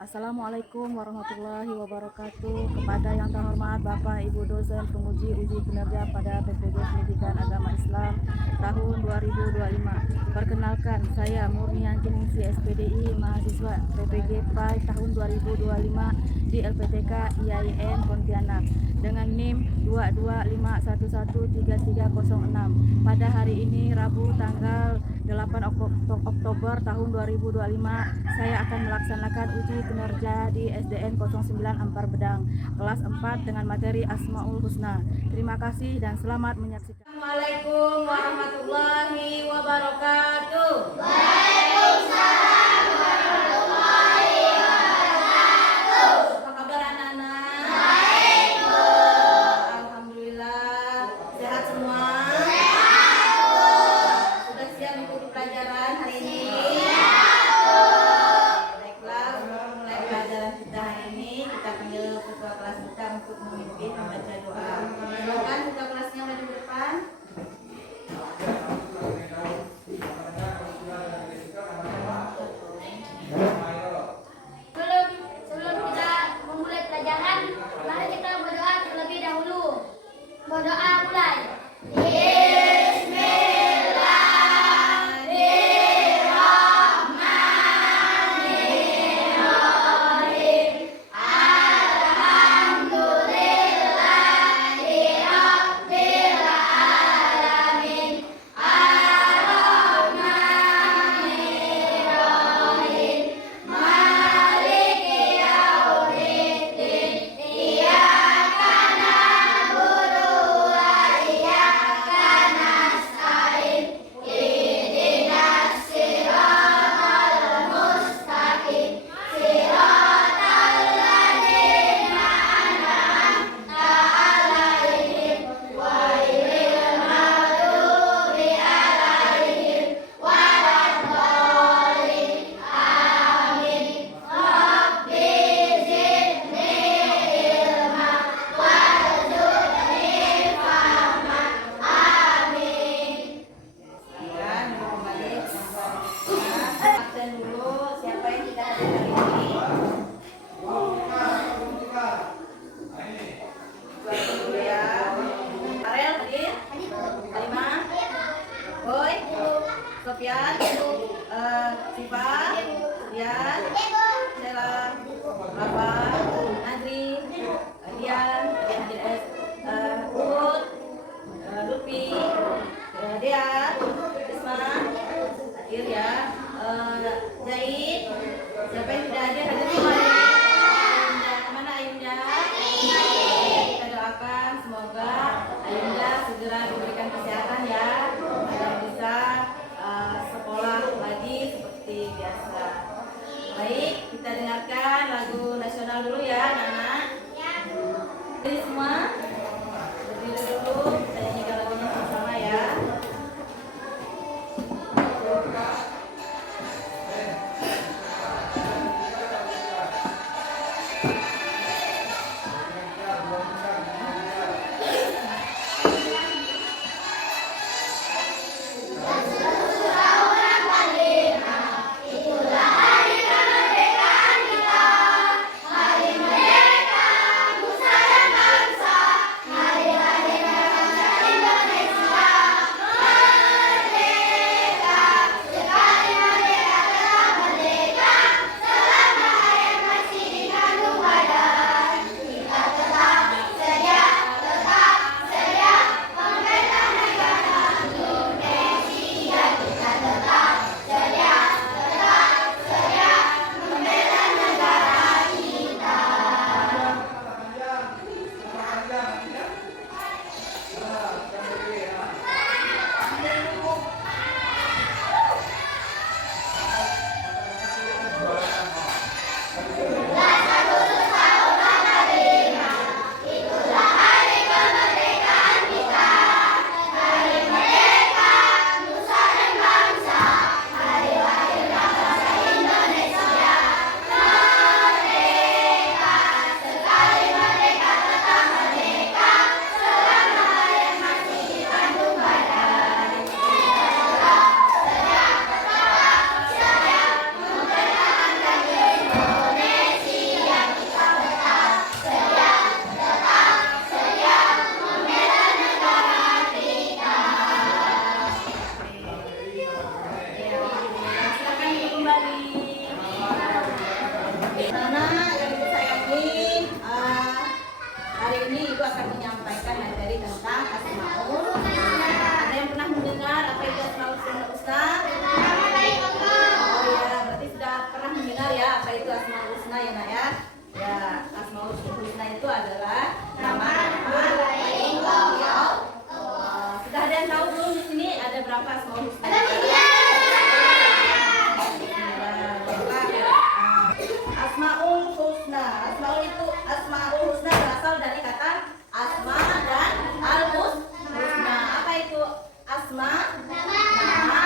Assalamualaikum warahmatullahi wabarakatuh. Kepada yang terhormat Bapak Ibu dosen penguji uji kinerja pada PPG Pendidikan Agama Islam tahun 2025. Perkenalkan, saya Murnianti Ningsih SPDI, mahasiswa PPG PAI tahun 2025 di LPTK IAIN Pontianak dengan NIM 225113306. Pada hari ini Rabu tanggal 8 Oktober tahun 2025, saya akan melaksanakan uji kinerja di SDN 09 Ampar Bedang kelas 4 dengan materi Asmaul Husna. Terima kasih dan selamat menyaksikan. Assalamualaikum warahmatullahi wabarakatuh. Waalaikumsalam warahmatullahi wabarakatuh. Apa kabar anak-anak? Baik, Bu. Alhamdulillah. Sehat semua? Sehat, Bu. Sudah siap mengikuti pelajaran hari ini? Siap, Bu. Baiklah, untuk mulai pelajaran kita hari ini, kita panggil ketua kelas kita untuk memimpin membaca doa. Silakan ketua kelasnya maju ke depan. Sebelum kita memulai pelajaran, mari kita berdoa terlebih dahulu. Berdoa mulai. Silakan kembali. Absen dulu. Siapa yang tidak hadir hari ini? Buat dulu ya. Arel hadir? Halimah? Boy? Sofian? Siva? Dian? Stella? Rafa? Nadri? Dian? Uhud? Lutfi? Dea? Risma? Hadir ya. Zaid? Siapa yang tidak hadir? Hadir semua ya. Ayunda, kemana Ayunda? Kita doakan semoga Ayunda segera diberikan kesehatan ya, dan bisa sekolah lagi seperti biasa. Baik, kita dengarkan lagu nasional dulu ya anak-anak. Jadi semua berdiri dulu, kita nyanyikan lagunya sama-sama ya. Hari merdeka, nusa dan bangsa. husna ya nak ya. Ya, Asmaul Husna itu adalah nama-nama baik Allah. Sudah ada yang tahu belum di sini ada berapa Asmaul Husna? Asmaul Husna. Asmaul Husna berasal dari kata asma dan al-husna. Apa itu asma? Nama.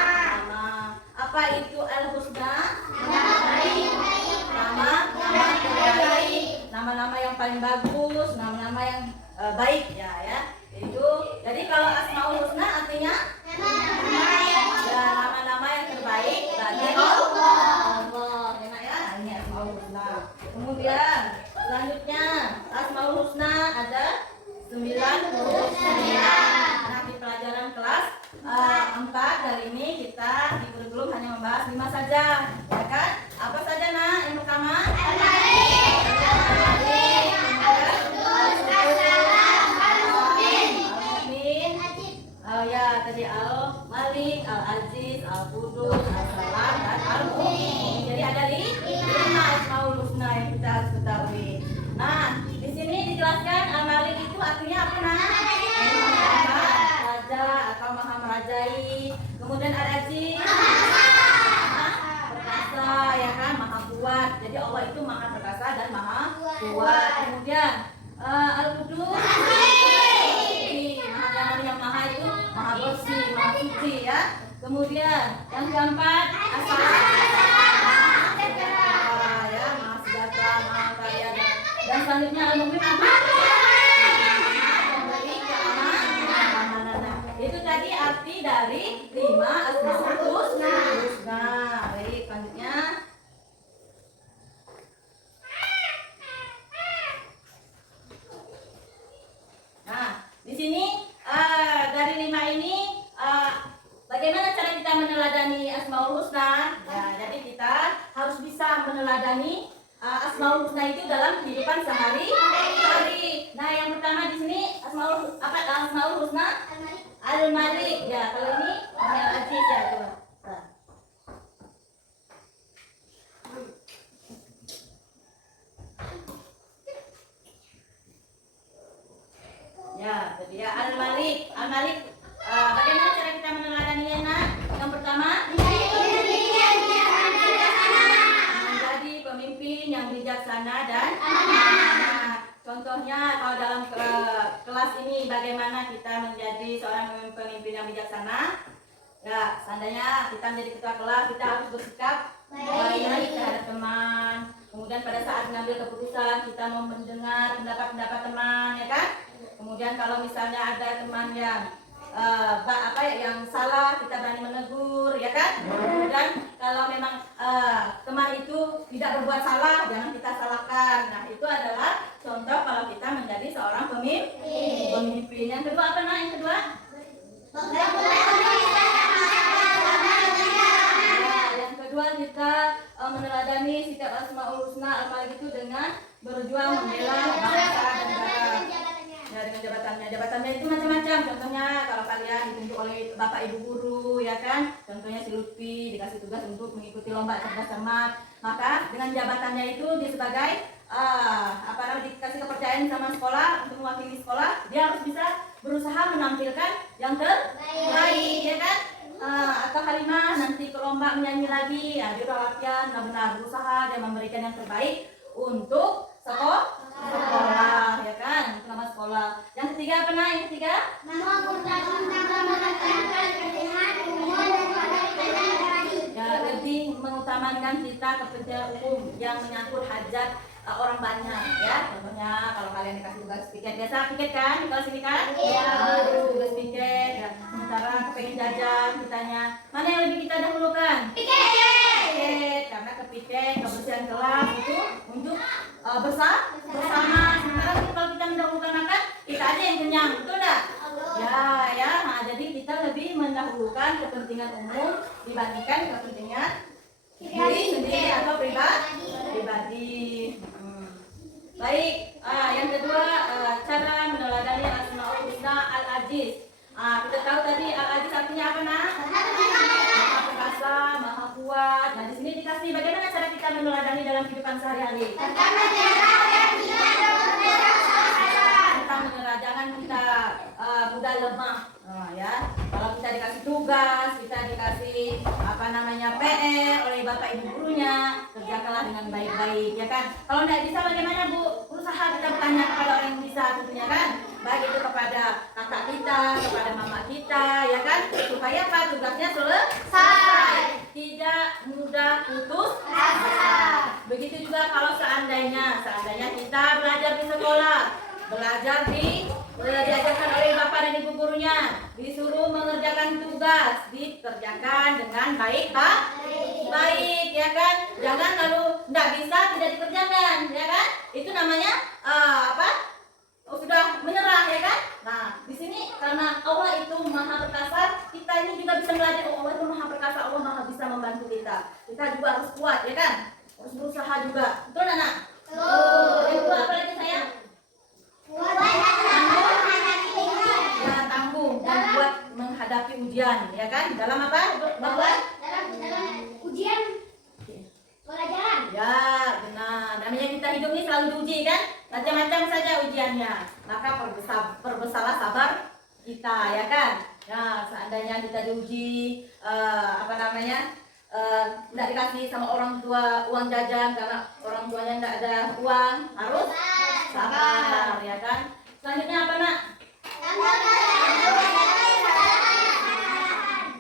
Apa itu al-husna? Nama-nama yang paling bagus, nama-nama yang baik ya. Itu. Jadi kalau Asmaul Husna artinya nama-nama yang terbaik bagi Allah. Enak ya? Ini Asmaul Husna. Kemudian selanjutnya Asmaul Husna ada 99. Nah, di pelajaran kelas 4 kali ini kita di kurikulum hanya membahas 5 saja, ya kan? Apa saja nak? Yang pertama tadi Al-Malik, Al-Aziz, Al-Qudus, Al-Salam, dan Al-Mu'min. Jadi ada 5 Asmaul Husna yang kita harus ketahui. Nah, di sini dijelaskan Al-Malik itu artinya apa nak? Raja atau maha merajai. Kemudian Al-Aziz perkasa, ya kan, maha kuat. Jadi Allah itu maha perkasa dan maha kuat. Kemudian Al-Qudus yang maha itu maha bersih, maha suci ya. Kemudian yang keempat ya, maha sejahtera, maha kaya, dan selanjutnya Al-Mu'min apa? Memberi keamanan. Itu tadi arti dari 5 Asmaul Husna. Baik, selanjutnya nah, di sini dari 5 ini bagaimana cara kita meneladani Asmaul Husna? Ya, jadi kita harus bisa meneladani Asmaul Husna itu dalam kehidupan sehari-hari. Nah, yang pertama di sini Asmaul Husna Al-Malik. Ya, kalau ini Al-Aziz ya, coba. Ya, jadi ya Al-Malik. Bagaimana cara kita meneladaninya nak? Yang pertama menjadi pemimpin yang bijaksana dan contohnya kalau dalam kelas ini bagaimana kita menjadi seorang pemimpin yang bijaksana? Ya, seandainya kita menjadi ketua kelas, kita harus bersikap baik terhadap teman. Kemudian pada saat mengambil keputusan kita mau mendengar pendapat teman, ya kan? Kemudian kalau misalnya ada teman yang yang salah, kita berani menegur, ya kan? Kemudian kalau memang teman itu tidak berbuat salah, jangan kita salahkan. Nah, itu adalah contoh kalau kita menjadi seorang pemimpin. Yang kedua apa nak? Yang kedua? Yang kedua kita meneladani sikap Asmaul Husna Al-Malik itu dengan berjuang membela bangsa dan negara. Ya, dengan jabatannya itu macam-macam. Contohnya kalau kalian ditunjuk oleh bapak ibu guru, ya kan, contohnya si Lutfi dikasih tugas untuk mengikuti lomba cerdas cermat, maka dengan jabatannya itu dia sebagai dikasih kepercayaan sama sekolah untuk mewakili sekolah, dia harus bisa berusaha menampilkan yang terbaik, ya kan. Atau Halimah nanti ke lomba menyanyi lagi, ya, dia udah latihan benar-benar berusaha, dia memberikan yang terbaik untuk sekolah, ya kan, selama sekolah. Yang ketiga apa nak? Yang ketiga ya, lebih mengutamakan kita kepentingan umum yang menyangkut hajat orang banyak, ya. Contohnya kalau kalian dikasih tugas piket, biasa piket kan di kelas ini kan? Iya. Tugas piket, ya. Sementara kepengen jajan, kitanya mana yang lebih kita dahulukan? Piket, karena ke piket kebersihan kelas itu untuk bersama. Sementara kalau kita mendahulukan makan, kita aja yang kenyang, betul enggak? Ya. Nah, jadi kita lebih mendahulukan kepentingan umum dibandingkan kepentingan diri sendiri atau pribadi. Baik, yang kedua cara meneladani Asmaul Husna Al-Aziz. Kita tahu tadi Al-Aziz artinya apa nak? Maha perkasa, maha kuat. Nah, di sini dikasih bagaimana cara kita meneladani dalam kehidupan sehari-hari. sehari-hari? Tentang menyerah, jangan kita mudah lemah. Ya, kalau kita dikasih tugas, kita dikasih PR oleh bapak ibu gurunya, kerjakanlah dengan baik-baik, ya kan? Kalau tidak bisa bagaimana Bu? Berusaha kita bertanya kepada orang yang bisa, tentunya kan? Baik itu kepada kakak kita, kepada mama kita, ya kan? Supaya apa? Tugasnya selesai, tidak mudah putus asa. Begitu juga kalau seandainya kita belajar di sekolah, diajarkan oleh bapak dan ibu gurunya, disuruh mengerjakan tugas, dikerjakan dengan baik, ya kan? Jangan lalu tidak bisa tidak dikerjakan, ya kan? Itu namanya sudah menyerah, ya kan? Nah, di sini karena Allah itu maha perkasa, kita ini juga bisa belajar. Allah itu maha perkasa, Allah maha bisa membantu kita. Kita juga harus kuat, ya kan? Harus berusaha juga. Betul, anak? Yang kedua apa lagi saya? Tanggung dan buat menghadapi ujian, ya kan? Dalam apa? Dalam ujian pelajaran. Ya, benar. Namanya kita hidup ini selalu diuji, kan? Macam-macam saja ujiannya. Maka perbesarlah sabar kita, ya kan? Nah, seandainya kita diuji, tidak dikasih sama orang tua uang jajan karena orang tuanya tidak ada uang, harus sabar, ya kan? Selanjutnya apa, Nak?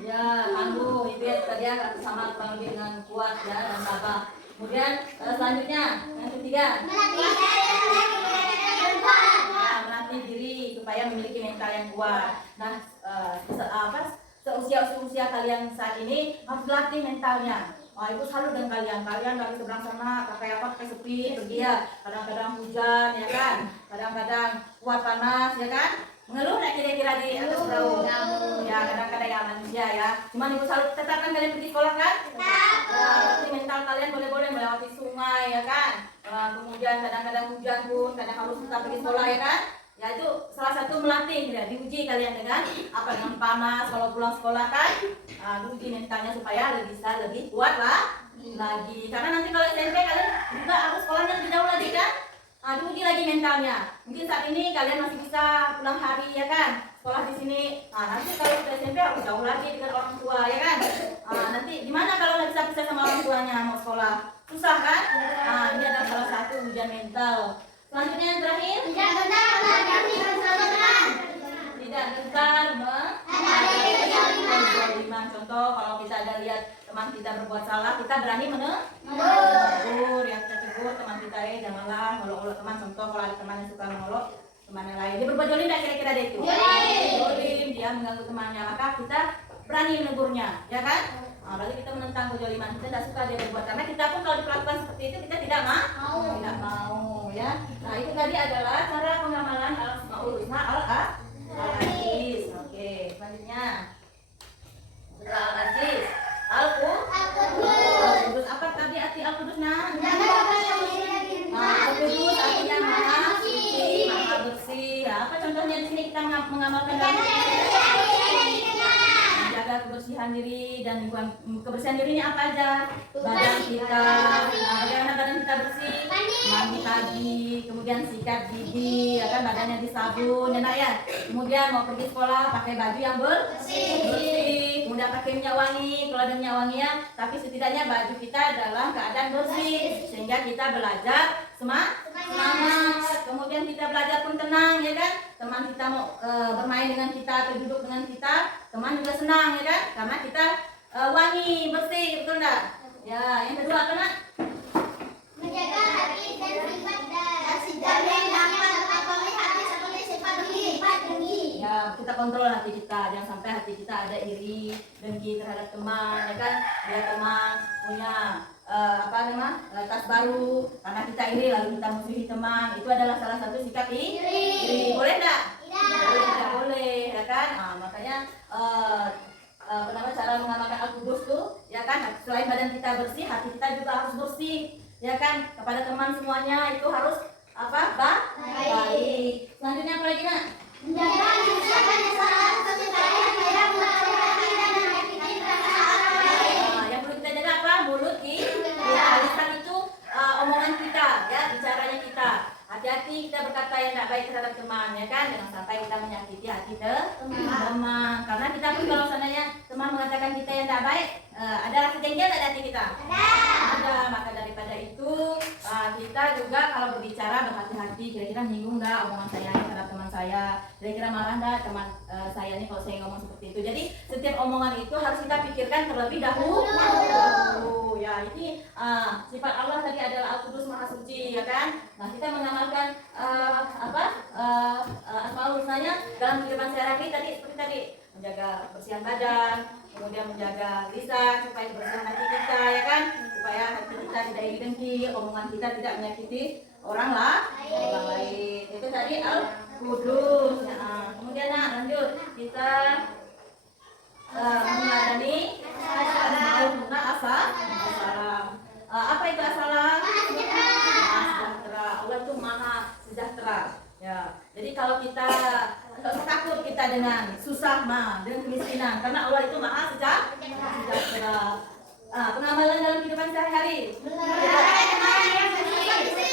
Ya, tangguh, Ibet tadi sama kurang lebih dengan kuat, ya, dan sabar. Kemudian selanjutnya yang ketiga, melatih diri supaya memiliki mental yang kuat. Nah, seusia kalian saat ini harus latih mentalnya. Ibu selalu dengan kalian dari seberang sana pakai sepi pergi, ya. Kadang-kadang hujan, ya kan? Kadang-kadang kuat panas, ya kan? Mengeluh nggak kira-kira di atas perahu? Ya, kadang-kadang ya manusia, ya. Cuman ibu selalu tetapkan kalian pergi sekolah, kan? Tapi mental kalian boleh-boleh melewati sungai, ya kan? Kemudian kadang-kadang hujan pun, kadang harus tetap pergi sekolah, ya kan? Ya, itu salah satu melatih, ya. Diuji kalian dengan dengan panas kalau pulang sekolah, kan? Diuji mentalnya supaya bisa lebih kuat lagi. Karena nanti kalau SMP kalian juga harus sekolahnya lebih jauh lagi, kan? Diuji lagi mentalnya. Mungkin saat ini kalian masih bisa pulang hari, ya kan? Sekolah di sini. Nanti kalau sudah SMP harus jauh lagi dengan orang tua, ya kan? Nanti gimana kalau nggak bisa pisah sama orang tuanya mau sekolah? Susah, kan? Ini adalah salah satu ujian mental. Selanjutnya yang terakhir, tidak gentar menzaliman. Contoh, kalau kita ada lihat teman kita berbuat salah, kita berani menegur, ya, kita tegur teman kita, janganlah ngolok-ngolok teman. Contoh, kalau ada teman yang suka mengolok teman yang lain, dia berbuat jolim, tidak kira-kira dia itu jolim, dia mengganggu temannya, maka kita berani menegurnya, ya kan? Berarti kita menentang kejoliman, kita tidak suka dia berbuat, karena kita pun kalau diperlakukan seperti itu kita tidak mau, ya. Nah, itu tadi adalah cara pengamalan al-asmaul husna al-aziz. Oke, selanjutnya setelah al-aziz, al-qudus. Apa tadi arti al-qudus? Al-qudus artinya maha suci, maha bersih. Apa contohnya di sini kita mengamalkan menjaga kebersihan diri dan lingkungan. Kebersihan diri ini apa aja? Badan kita, bagaimana badan kita bersih? Mandi pagi, kemudian sikat gigi, ya kan, badannya disabun, ya Nak, ya. Kemudian mau pergi sekolah pakai baju yang bersih, kemudian pakai minyak wangi, kalau ada minyak wangi, ya. Tapi setidaknya baju kita dalam keadaan bersih sehingga kita belajar semangat. Kemudian kita belajar pun tenang, ya kan. Teman kita mau bermain dengan kita atau duduk dengan kita, teman juga senang, ya kan, karena kita wangi, bersih, betul enggak? Ya, yang kedua apa, Nak? Menjaga hati dan sifat dan dapat hati seperti sifat dengki. Ya, kita kontrol hati kita, jangan sampai hati kita ada iri, dengki terhadap teman, ya kan? Dia teman punya tas baru, karena kita iri lalu kita musuhi teman, itu adalah salah satu sikap iri. Boleh enggak? Tidak boleh, ya kan? Makanya cara mengamalkan al-qudus tuh, ya kan? Selain badan kita bersih, hati kita juga harus bersih, ya kan? Kepada teman semuanya itu harus baik. Selanjutnya apa lagi, Nak? Menjaga kesucian kesalahan kesucian yang menghormati dan menyakiti perasaan orang lain. Yang perlu kita jaga apa? Mulut, lisan itu omongan kita tidak baik terhadap teman, ya kan? Jangan sampai kita menyakiti hati teman. Karena kita pun kalau seandainya teman mengatakan kita yang tidak baik, ada rasa jengkel tidak di hati kita? Ada. Maka daripada itu kita juga kalau berbicara berhati-hati. Kira-kira menyinggung nggak omongan saya ini terhadap teman saya? Kira-kira marah nggak teman saya ini kalau saya ngomong seperti itu? Jadi setiap omongan itu harus kita pikirkan terlebih dahulu. Ya, ini sifat Allah tadi adalah Al-Qudus Maha Suci, ya kan? Nah, kita mengamalkan Asmaul Husnanya dalam kehidupan sehari-hari tadi seperti tadi, menjaga kebersihan badan, kemudian menjaga lisan supaya kebersihan hati kita, ya kan? Supaya hati kita tidak iri dengki, omongan kita tidak menyakiti orang lain. Itu tadi Al-Qudus. Ya. Kemudian lanjut kita meneladani Asmaul Husna Assalam. Apa itu Assalam? Maha sejahtera. Allah itu Maha sejahtera. Ya. Jadi kalau kita nggak usah takut kita dengan susah dengan kemiskinan, karena Allah itu Maha sejahtera. Pengamalan dalam kehidupan sehari-hari.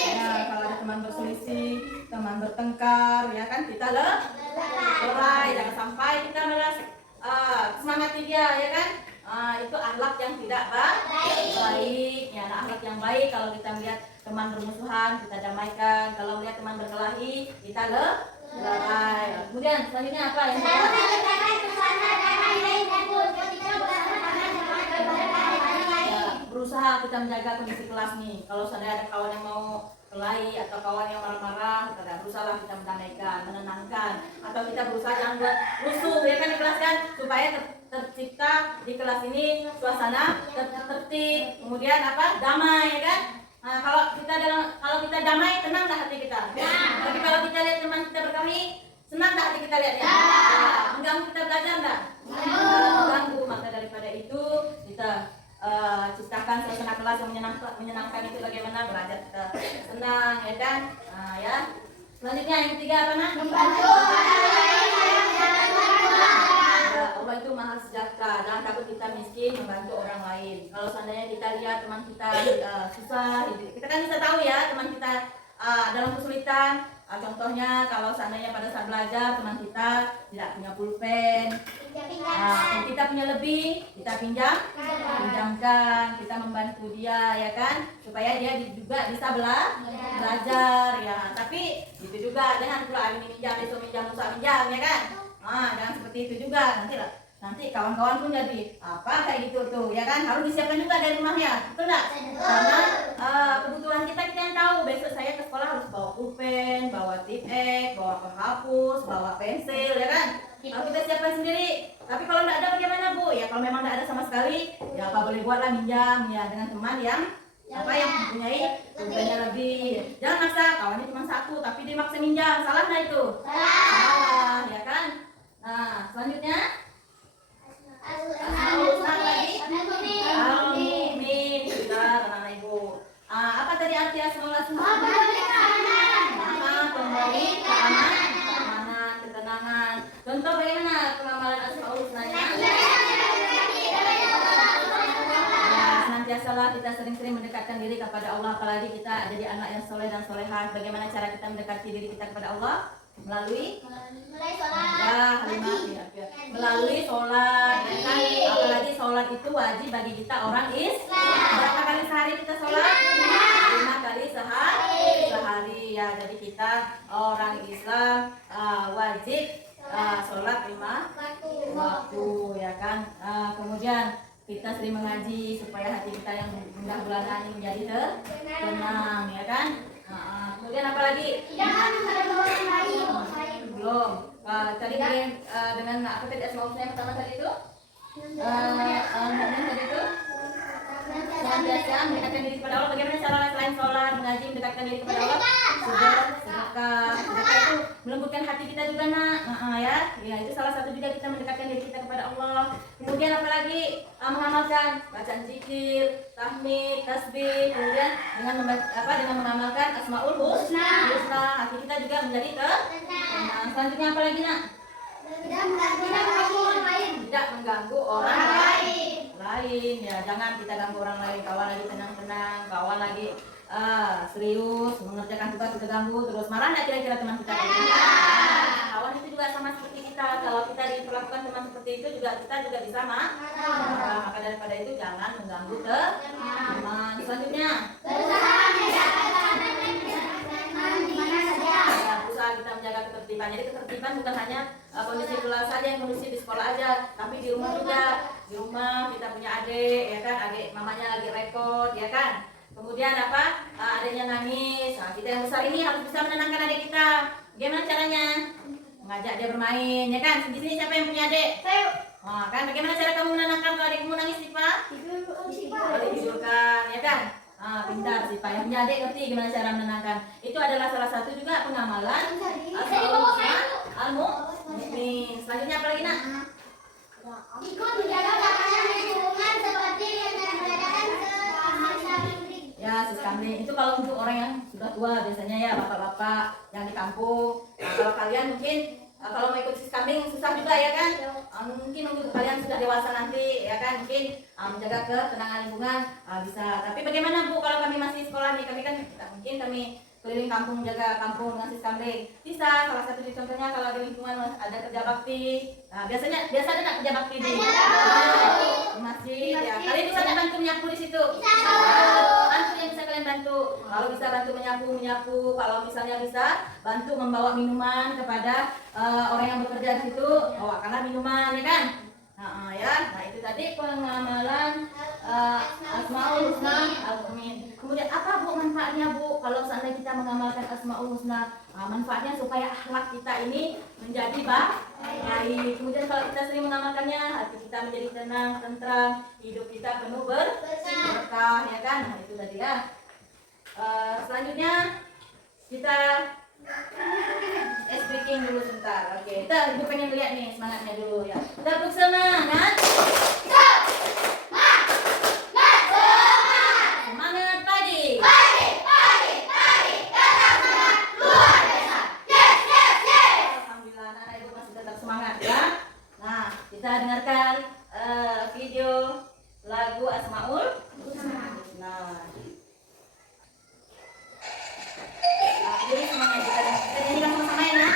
Ya, kalau ada teman berselisih, teman bertengkar, ya kan kita lerai, jangan sampai kita malas semangati dia, ya kan? Itu akhlak yang tidak baik. Ya, akhlak yang baik kalau kita melihat teman bermusuhan kita damaikan, kalau melihat teman berkelahi kita lerai. Kemudian selanjutnya apa yang berusaha kita menjaga kondisi kelas nih. Kalau ada kawan yang mau kelahi atau kawan yang marah-marah, kita berusaha kita mendamaikan, menenangkan, atau kita berusaha jangan buat rusuh, ya kan, di kelas kan, supaya tercipta di kelas ini suasana tertib, kemudian damai, ya kan. Nah, kalau kita damai, tenang dah hati kita. Tapi kalau kita lihat teman kita berkelahi, senang dah hati kita lihatnya. Mengganggu kita belajar dah. Mengganggu. Maka daripada itu kita ciptakan suasana kelas yang menyenangkan itu bagaimana belajar kita senang, ya kan? Ya. Selanjutnya yang ketiga apa nak? Allah itu Maha Sejahtera. Jangan takut kita miskin membantu orang lain. Kalau seandainya kita lihat teman kita susah, kita kan bisa tahu ya teman kita dalam kesulitan. Contohnya kalau seandainya pada saat belajar teman kita tidak punya pulpen, kita punya lebih, kita pinjamkan, kita membantu dia, ya kan, supaya dia juga bisa belajar, ya. Tapi itu juga jangan pula hari ini minjam, besok minjam, lusa minjam, ya kan. Jangan seperti itu juga, nanti kawan-kawan pun jadi kayak gitu tuh, ya kan, harus disiapkan juga dari rumahnya, betul nggak? Karena kebutuhan kita yang tahu. Besok saya ke sekolah harus bawa pulpen, bawa tipek, bawa penghapus, bawa pensil, ya kan, harus kita siapkan sendiri. Tapi kalau nggak ada bagaimana Bu? Ya kalau memang nggak ada sama sekali, ya apa boleh buatlah minjam, ya, dengan teman yang mempunyai pulpennya lebih. Jangan maksa, kawannya cuma satu tapi dia maksa minjam, salah nggak itu? Salah, ya kan. Nah, selanjutnya Al-Mu'min. Benar, Ibu. Apa tadi arti Asmaul Husna? Pemberi keamanan, ketenangan. Contoh bagaimana pengamalan Asmaul Husnanya? Senantiasalah kita sering-sering mendekatkan diri kepada Allah, apalagi kita jadi anak yang soleh dan solehah. Bagaimana cara kita mendekati diri kita kepada Allah? Melalui sholat. Melalui sholat, ya kan? Apalagi sholat itu wajib bagi kita orang Islam. Berapa kali sehari kita sholat? 5 kali sehari, ya. Jadi kita orang Islam wajib sholat 5 waktu, ya kan? Kemudian kita sering mengaji supaya hati kita yang gundah gulana ini menjadi tenang, ya kan? Kemudian apa lagi? Belum. Tadi dengan apa tadi Asmaul Husna yang pertama tadi itu? Mukmin tadi itu? Senantiasa mendekatkan diri kepada Allah. Bagaimana cara selain sholat, mengaji, mendekatkan diri kepada Allah? Sedekah. Sedekah itu melembutkan hati kita juga, nak. Ya, itu salah satu juga kita mendekatkan diri kita kepada Allah. Kemudian apalagi mengamalkan bacaan zikir, tahmid, tasbih. Kemudian dengan mengamalkan Asmaul Husna, hati kita juga menjadi tenang. Selanjutnya apa lagi, nak? Tidak mengganggu orang lain, ya. Jangan kita ganggu orang lain. Kawan lagi tenang-tenang, kawan lagi serius mengerjakan tiba-tiba kita ganggu terus marah nggak kira-kira teman kita? Kawan itu juga sama seperti kita. Kalau kita diperlakukan teman seperti itu juga kita juga bisa maka daripada itu jangan mengganggu teman. Selanjutnya. Usaha kita menjaga ketertiban. Jadi ketertiban bukan hanya kondisi kelas saja yang kondisi di sekolah aja, tapi di rumah juga. Di rumah kita punya adik, ya kan, adik mamanya lagi rekod, ya kan. Kemudian apa? Adiknya nangis. Nah, kita yang besar ini harus bisa menenangkan adik kita. Bagaimana caranya? Mengajak dia bermain, ya kan. Di sini siapa yang punya adik? Saya. Nah, kan bagaimana cara kamu menenangkan kalau adikmu nangis, Sipa? Tidurkan, ya kan. Pintar Sipa. Yang punya adik ngerti gimana cara menenangkan. Itu adalah salah satu juga pengamalan al-mu'min. Selanjutnya apa lagi, Nak? Ikut menjaga tatanan lingkungan seperti yang diadakan Ya, siskamling itu kalau untuk orang yang sudah tua biasanya ya, bapak-bapak yang di kampung. Nah, kalau kalian mungkin kalau mau ikut siskamling susah juga ya kan. Mungkin untuk kalian sudah dewasa nanti ya kan, mungkin menjaga ketenangan lingkungan bisa. Tapi bagaimana Bu kalau kami masih sekolah nih? Kami kan mungkin kami keliling kampung menjaga kampung dengan siskamling. Bisa, salah satu contohnya kalau di lingkungan ada kerja bakti. Nah, biasa ada nggak kerja bakti di masjid ya. Kalian bisa nggak bantu menyapu di situ? Bantu yang bisa kalian bantu. Kalau bisa bantu menyapu. Kalau misalnya bisa bantu membawa minuman kepada orang yang bekerja di situ, bawakanlah minuman ya kan. Nah itu tadi pengamalan Asmaul Husna al-Mu'min. Kemudian apa Bu manfaatnya Bu kalau seandainya kita mengamalkan Asmaul Husna? Manfaatnya supaya akhlak kita ini menjadi baik. Kemudian kalau kita sering mengamalkannya, hati kita menjadi tenang, tentram, hidup kita penuh berkah ya kan. Nah itu tadi ya. Selanjutnya kita speaking dulu sebentar. Oke, kita Ibu pengen lihat nih semangatnya dulu ya. Kita bersemangat. Semangat pagi. Alhamdulillah anak Ibu masih tetap semangat ya. Nah, kita dengarkan video lagu Asmaul Husna. Jadi semuanya kita nyanyikan sama-sama ya Nak.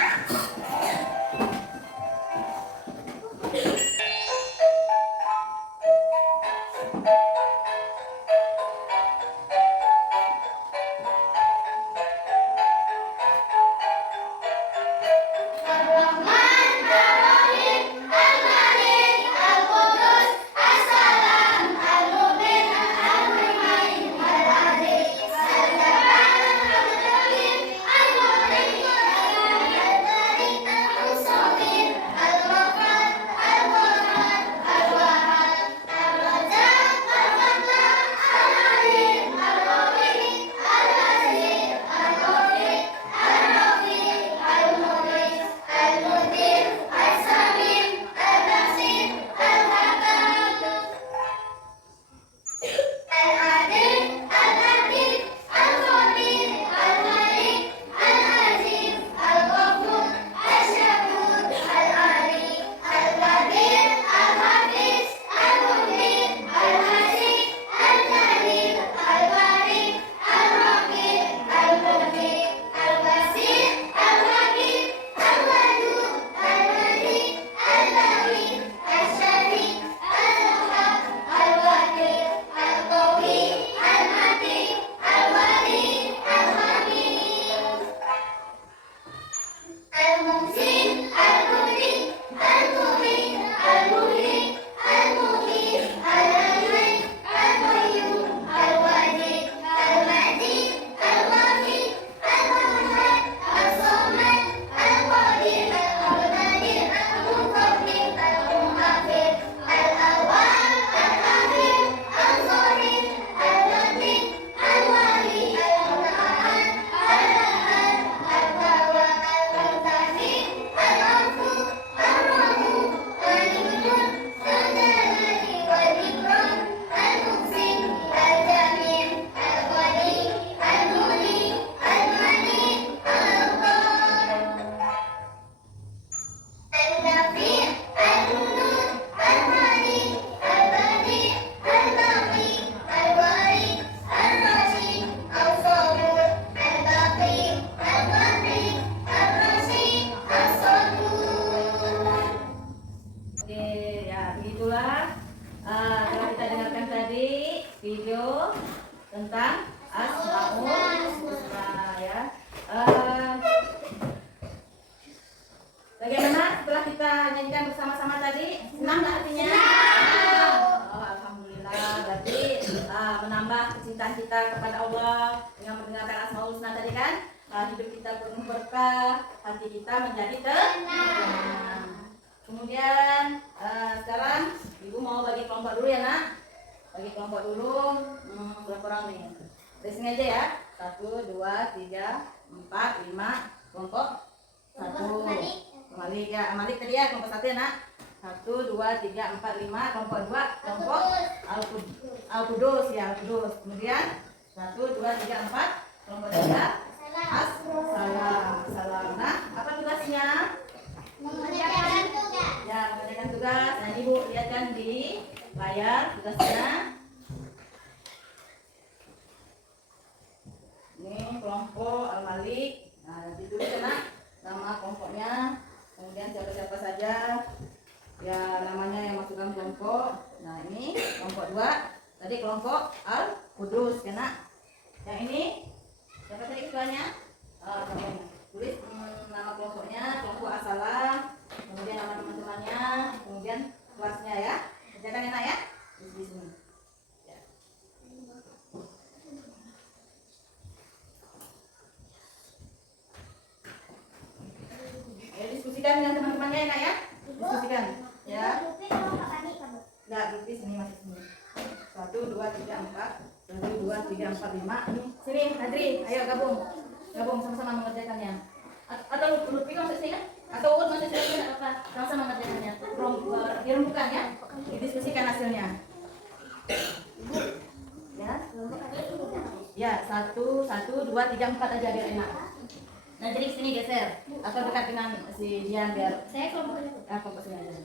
hidup kita penuh berkah, hati kita menjadi tenang. Kemudian sekarang ibu mau bagi kelompok dulu ya nak. Bagi kelompok dulu. Berapa orang nih? Dari sini aja ya. 1, 2, 3, 4, 5 kelompok. 1 Malik ya, Malik tadi ya kelompok 1 ya nak. 1, 2, 3, 4, 5 kelompok 2 kelompok Al-Qudus ya, Al-Qudus. Kemudian 1, 2, 3, 4 kelompok 3 Assalam. Nah, apa tugasnya? Mengerjakan tugas. Ya, mengerjakan tugas. Nah, ibu lihatkan di layar tugasnya. Ini kelompok Al-Malik. Nah, ditulis ya nak nama kelompoknya. Kemudian siapa-siapa saja ya namanya yang masukkan kelompok. Nah, ini kelompok 2. Tadi kelompok Al-Qudus ya nak. Yang ini siapa tadi ketuanya? Tulis nama kelompoknya, kelompok Assalam, kemudian nama teman-temannya, kemudian kelasnya ya. Kerjakan enak ya. Di sini. Ya. Ya, diskusikan dengan teman-temannya enak ya. Diskusikan. Ya. Enggak, grupis ini masih sini. 1, 2, 3, 4. 1, 2, 3, 4, 5. Sini, Adri, ayo gabung. Gabung sama-sama mengerjakannya. Atau Lutfi masuk sini kan? Atau Uud masuk sini kan? Apa? Sama-sama mengerjakannya. Dirembukan ya. Didiskusikan hasilnya. Ya. Ya, 1, 2, 3, 4 aja biar enak. Nah, jadi sini geser. Atau dekat dengan si Dian biar Saya kelompoknya. kelompok sini aja.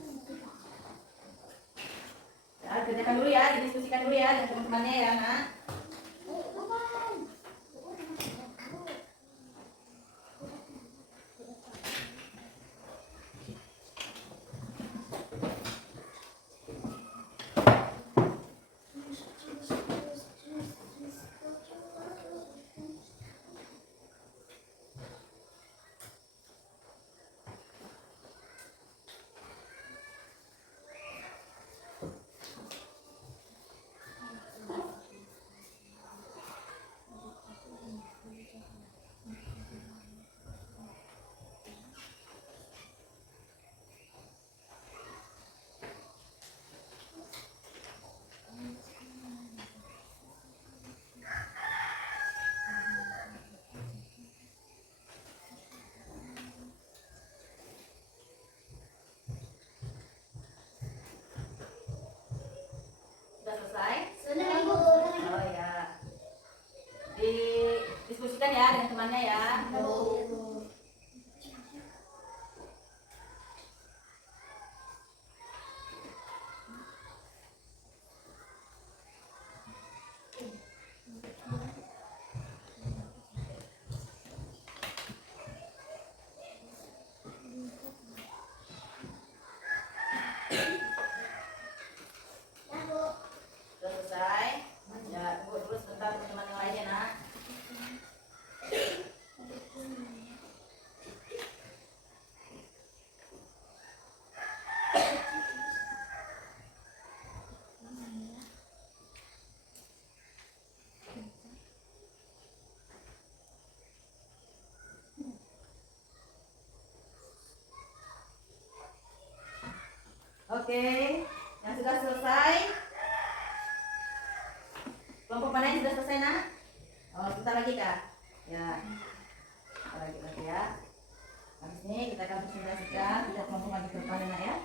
Ya, kerjakan dulu ya, didiskusikan dulu ya dengan teman-temannya ya, nak. Sudah selesai? Sudah Ibu. Oh ya. Didiskusikan ya dengan temannya ya. Sudah selesai? Ya, tunggu dulu sebentar teman-teman yang lainnya nak. Oke, yang sudah selesai. Kelompok mana yang sudah selesai nak? Oh, sebentar lagi kak. Ya, sebentar lagi ya. Habis ini kita akan presentasikan tidak kelompok lagi ke depan nak ya.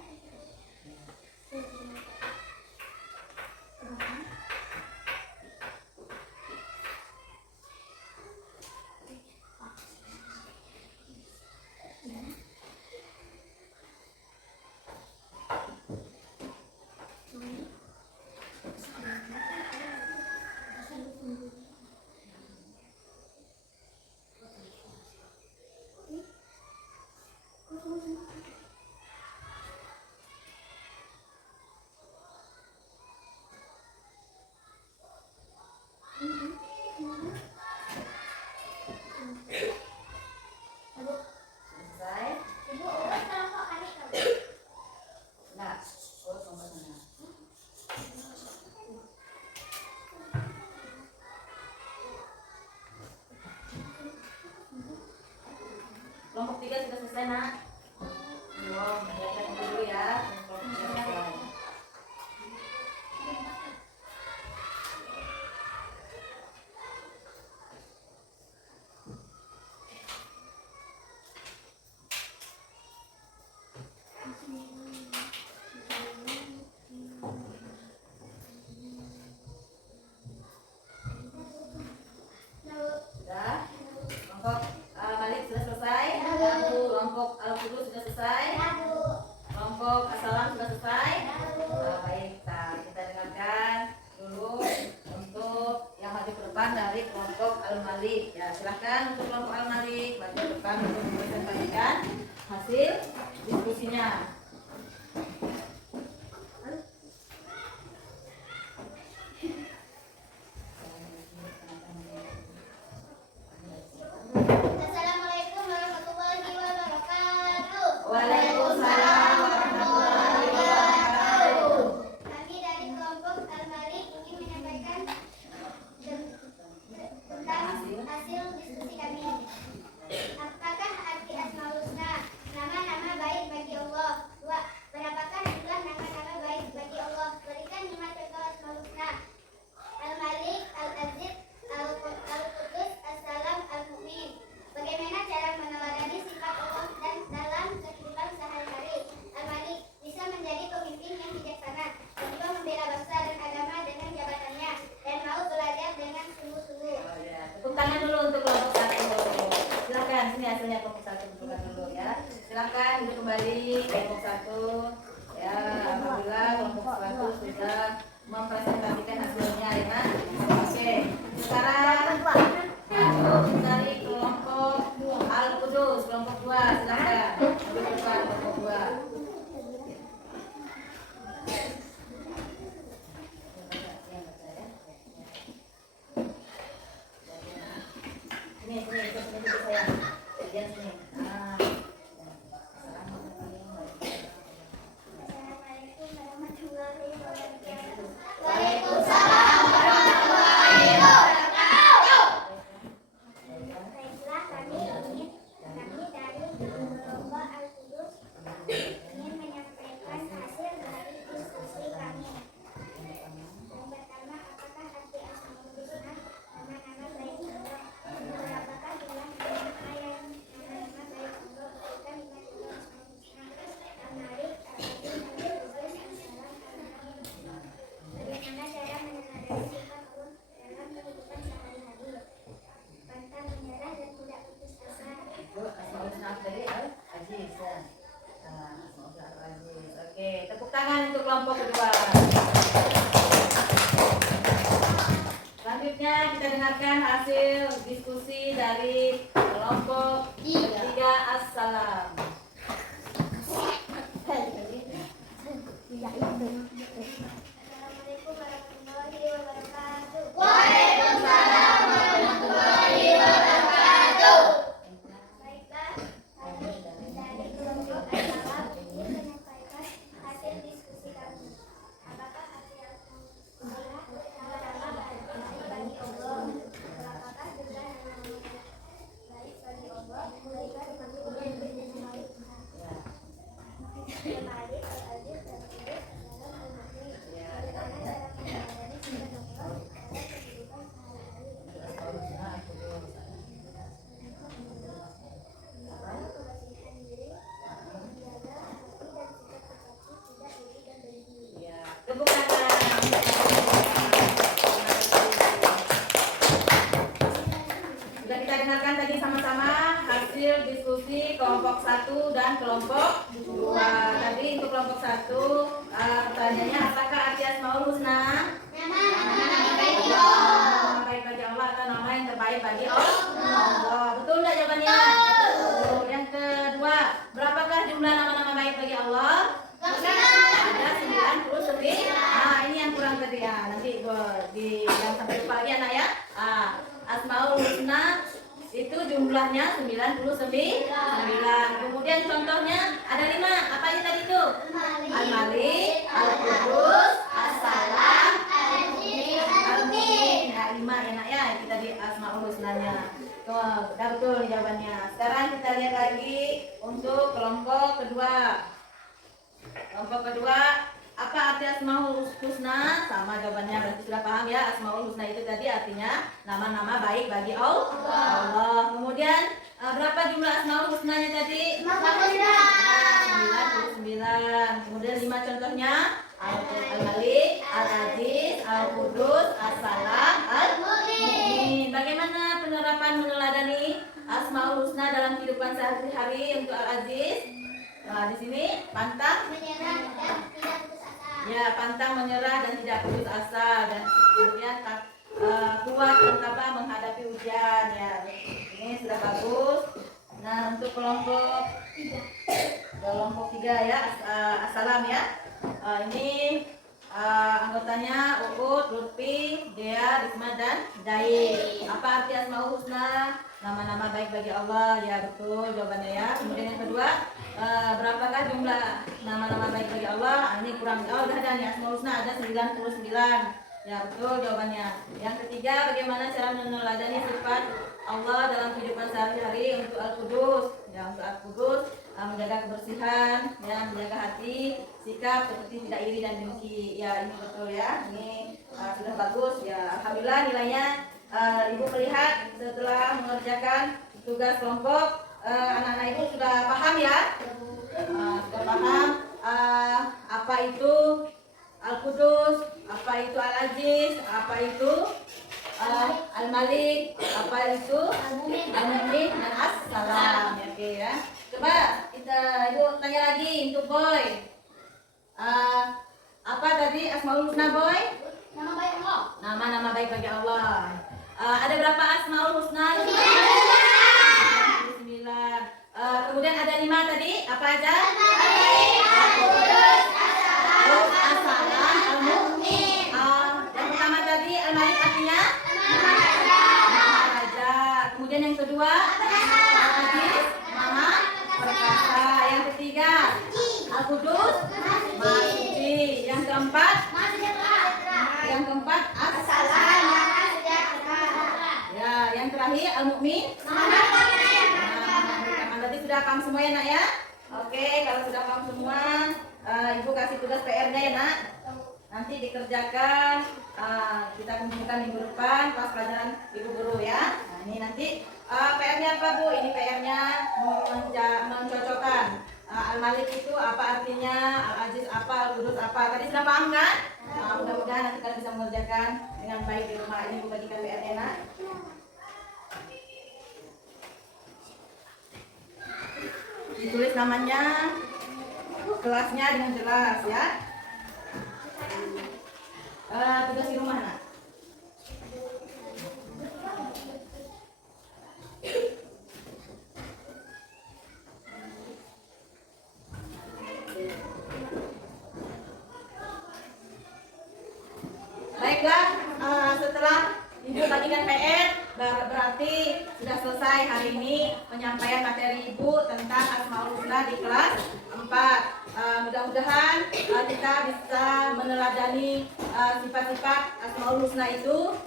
Kelompok 3 sudah selesai, Nak? Belum, lihat dulu ya. Kelompok 3 selesai. Sudah? Kelompok Malik sudah selesai? Kelompok Al-Qudus sudah selesai? Kelompok As-Salam sudah selesai? Baik, kita dengarkan dulu untuk yang maju ke depan dari kelompok Al-Malik. Ya, silahkan untuk kelompok Al-Malik maju ke depan untuk mempresentasikan hasil diskusinya. Assalamualaikum warahmatullahi wabarakatuh. Waalaikumsalam warahmatullahi wabarakatuh. Kami dari kelompok Al-Malik ingin menyampaikan tentang hasil diskusi kami. Apakah arti Asmaul Husna? Nama-nama baik bagi Allah. 2. Berapakah jumlah nama-nama baik bagi Allah? Berikan 5 contoh Asmaul Husna. Al-Malik, Al-Aziz, Al-Qudus, As-Salam, Al-Mu'min. Bagaimana cara meneladani sifat Allah dan dalam kehidupan sehari-hari? Al-Malik bisa menjadi pemimpin yang bijaksana, coba membela bangsa dan agama dengan jabatannya, dan mau belajar dengan sungguh-sungguh. Oh, ya. Tepuk tangan dulu untuk kelompok 1. Silakan, sini hasilnya kelompok 1 bukan dulu ya. Silakan duduk kembali kelompok 1. Ya, alhamdulillah kelompok 1 sudah mempresentasikan hasilnya ya, Nak. Oke, sekarang masuk dari kelompok Al-Qudus, kelompok 2. Silakan duduk ke depan kelompok 2. Sini, duduk saya. Bagian sini. Assalamualaikum warahmatullahi wabarakatuh. Waalaikumsalam warahmatullahi wabarakatuh. Baiklah, kami dari kelompok Al-Qudus ingin menyampaikan hasil dari diskusi kami. Yang pertama, apakah arti Asmaul Husna? Nama-nama baik Allah. Berapakah jumlah nama-nama yang nama-nama baik Allah? Berikan 5 contoh Asmaul Husna. Al-Malik, Al-Aziz, Al-Qudus, As-Salam, Al-Mu'min. Bagaimana cara meneladani sifat Allah dalam kehidupan sehari-hari? Pantang menyerah dan tidak putus asa. Itu Asmaul Husna dari Al-Aziz ya. Asmaul Husna Al-Aziz. Oke, tepuk tangan untuk kelompok kedua. Selanjutnya kita dengarkan hasil diskusi dari kelompok 3 As-Salam. Assalamualaikum warahmatullahi wabarakatuh. Waalaikumsalam warahmatullahi wabarakatuh. Baiklah, kami dari kelompok Al-Salam ingin menyampaikan hasil diskusi kami. Apakah arti Asmaul Husna? Nama-nama baik bagi Allah. Apakah jumlah nama-nama baik bagi Allah? Berikan 5 contoh Asmaul Husna. Al-Malik, Al-Aziz, Al-Qudus, As-Salam, Al-Mu'min. Bagaimana cara meneladani sifat Allah dalam kehidupan sehari-hari? Kebersihan diri, menjaga hati dan sikap bersih, tidak iri dan dengki. Ya, tepuk tangan. Sudah kita dengarkan tadi sama-sama hasil diskusi kelompok 1 dan kelompok 2. Tadi untuk kelompok 1 pertanyaannya apakah arti Asmaul Husna? Nama-nama baik Allah. Nama baik bagi Allah atau nama yang terbaik bagi Allah. Betul enggak jawabannya? Betul. Yang kedua, berapakah jumlah nama-nama baik bagi Allah? Ada 99. Ini yang kurang tadi ya. Nanti di yang sampai lupa lagi anak ya. Asmaul Husna itu jumlahnya 99. Kemudian contohnya ada 5. Apa aja tadi itu? Al-Malik, Al-Qudus, As-Salam, Al-Mu'min. Nah, 5 ya nak ya. Kita di Asmaul Husnanya. Tuh, udah betul jawabannya. Sekarang kita lihat lagi untuk kelompok kedua. Kelompok kedua, apa arti Asmaul Husna? Sama jawabannya, berarti sudah paham ya. Asmaul Husna itu tadi artinya nama-nama baik bagi Allah. Kemudian berapa jumlah Asmaul Husnanya tadi? 99. Kemudian 5 contohnya, Al-Malik, Al-Aziz, Al-Qudus, As-Salam, Al-Mu'min. Bagaimana penerapan meneladani Asmaul Husna dalam kehidupan sehari-hari untuk Al-Aziz? Nah, di sini pantang Menyerah dan tidak putus asa. ya, pantang menyerah dan tidak putus asa, dan kemudian kuat dan tabah menghadapi ujian ya. Ini sudah bagus. Nah, untuk kelompok 3 ya, Assalam ya. Ini anggotanya Uut, Lutfi, Dea, Risma, dan Dai. Apa arti Asmaul Husna? Nama-nama baik bagi Allah. Ya, betul jawabannya ya. Kemudian yang kedua, berapakah jumlah nama-nama baik bagi Allah? Ini kurang. Oh, udah ada nih, Asmaul Husna ada 99. Ya, betul jawabannya. Yang ketiga, bagaimana cara meneladani sifat Allah dalam kehidupan sehari-hari untuk Al-Qudus? Ya, untuk Al-Qudus menjaga kebersihan, ya, menjaga hati, sikap seperti tidak iri dan dengki. Ya, ini betul ya. Ini sudah bagus ya. Alhamdulillah nilainya Ibu melihat setelah mengerjakan tugas kelompok, anak-anak Ibu sudah paham ya. Sudah paham apa itu Al-Qudus, apa itu Al-Aziz, apa itu Al-Malik, apa itu Al-Mu'min, dan As-Salam. Ya, oke ya. Coba Ibu tanya lagi untuk Boy. Apa tadi Asmaul Husna, Boy? Nama baik Allah. Nama-nama baik bagi Allah. Ada berapa Asmaul Husna? 99. Kemudian ada 5 tadi. Apa aja? Al-Qudus, As-Salam, Al-Mu'min. Yang pertama tadi Al-Malik artinya Raja. Kemudian yang kedua Al-Aziz, Maha Perkasa. Yang ketiga Al-Qudus, Maha Suci. Yang keempat As-Salam. Ya, yang terakhir Al-Mu'min. Berarti sudah paham semua ya, Nak ya? Oke, kalau sudah paham semua, Ibu kasih tugas PR-nya ya, Nak. Nanti dikerjakan, kita kumpulkan minggu depan pas pelajaran Ibu guru ya. Nah, ini nanti PR-nya apa, Bu? Ini PR-nya mencocokkan Al-Malik itu apa artinya, Al-Aziz apa, Al-Qudus apa. Tadi sudah paham kan? Mudah-mudahan nanti kalian bisa mengerjakan dengan baik di rumah. Ini Bu bagikan PR-nya, Nak. Ditulis namanya, kelasnya dengan jelas ya. Tugas di rumah, Nak. Baiklah, setelah Ibu bagikan PR, berarti sudah selesai hari ini penyampaian materi Ibu tentang Asmaul Husna di kelas 4. Mudah-mudahan kita bisa meneladani sifat-sifat Asmaul Husna itu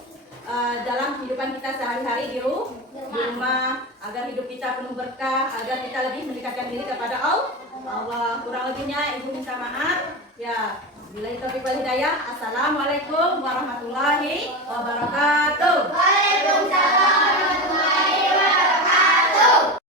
dalam kehidupan kita sehari-hari di rumah, agar hidup kita penuh berkah, agar kita lebih mendekatkan diri kepada Allah. Kurang lebihnya Ibu minta maaf ya. Billahi taufiq wal hidayah. Assalamualaikum warahmatullahi wabarakatuh. Waalaikumsalam.